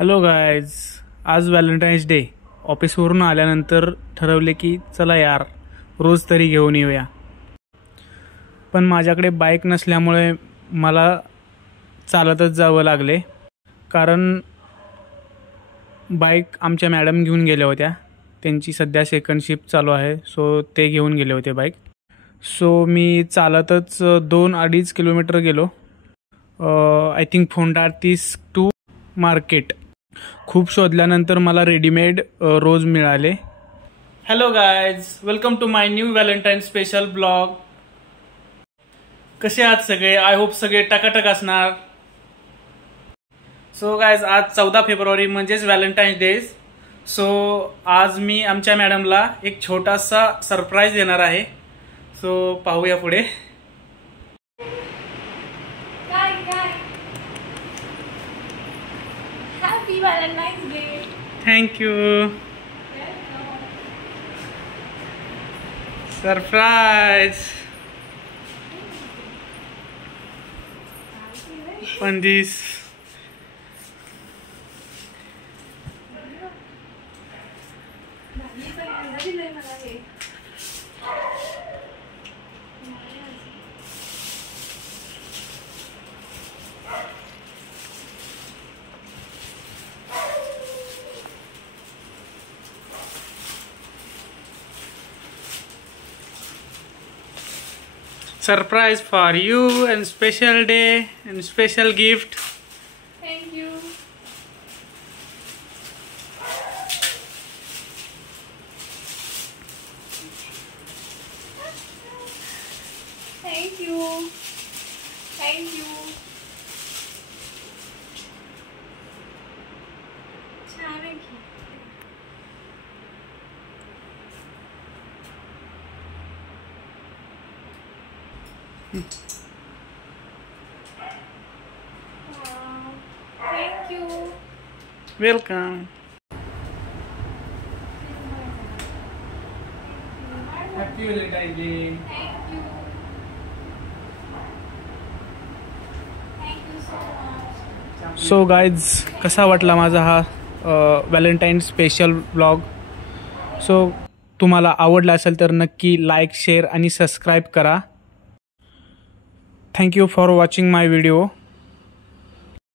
Hello guys, आज Valentine's day. ऑफिसवरून आल्यानंतर ठरवले की चला यार रोज तरी घेऊन येऊया. पण माझ्याकडे बाईक नसल्यामुळे मला चालतच जावं लागले, कारण बाईक आमच्या मॅडम घेऊन गेल्या होत्या. त्यांची सध्या सेकंड शिफ्ट चालू आहे, सो ते घेऊन गेले होते बाईक. सो मी चालतच 2-2.5 किलोमीटर गेलो. I think Ponda 30 to market. खूप शोधल्यानंतर मला रेडीमेड रोज मिळाले. Hello guys, welcome to my new Valentine special blog. कसे आहात सगळे? आय होप सगळे टकाटक असणार. सो गायज, आज 14 फेब्रुवारी म्हणजेच व्हॅलेंटाईन्स डे. सो आज मी आमच्या मॅडमला एक छोटासा सरप्राईज देणार आहे. सो पाहूया पुढे. Happy Valentine's Day. Thank you. Surprise. पण दिस surprise for you and special day and special gift. Thank you. Thank you. Thank you. छान आहे की. Wow. Thank you. Welcome. Happy Valentine's Day. Thank you. Thank you so much. So guys, कसा वाटला माझा हा Valentine special blog? So तुम्हाला आवडला असेल तर नक्की लाईक, शेअर आणि सबस्क्राईब करा. Thank you for watching my video.